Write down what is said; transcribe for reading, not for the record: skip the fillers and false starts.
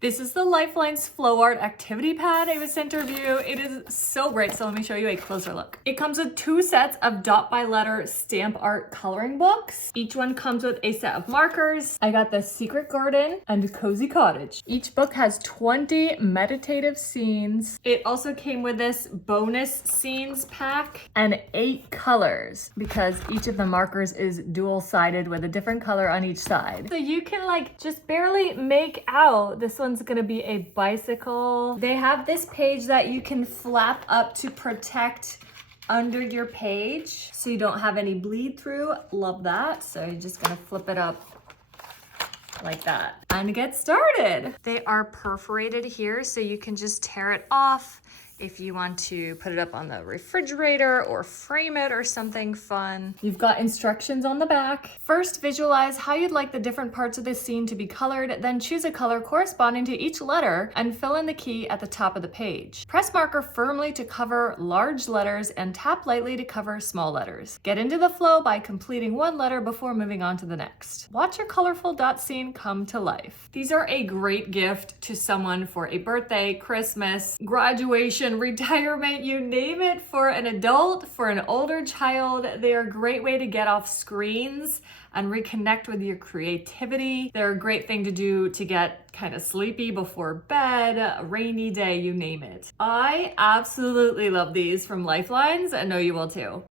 This is the Lifelines Flow Art activity pad I was sent to review. It is so great, so let me show you a closer look. It comes with 2 sets of dot by letter stamp art coloring books. Each one comes with a set of markers. I got the Secret Garden and Cozy Cottage. Each book has 20 meditative scenes. It also came with this bonus scenes pack and 8 colors because each of the markers is dual-sided with a different color on each side. So you can like just barely make out. This one's gonna be a bicycle. They have this page that you can flap up to protect under your page so you don't have any bleed through. Love that. So you're just gonna flip it up like that and get started. They are perforated here so you can just tear it off if you want to put it up on the refrigerator or frame it or something fun. You've got instructions on the back. First, visualize how you'd like the different parts of this scene to be colored, then choose a color corresponding to each letter and fill in the key at the top of the page. Press marker firmly to cover large letters and tap lightly to cover small letters. Get into the flow by completing one letter before moving on to the next. Watch your colorful dot scene come to life. These are a great gift to someone for a birthday, Christmas, graduation, retirement, you name it, for an adult, for an older child. They are a great way to get off screens and reconnect with your creativity. They're a great thing to do to get kind of sleepy before bed, a rainy day, you name it. I absolutely love these from Lifelines. I know you will too.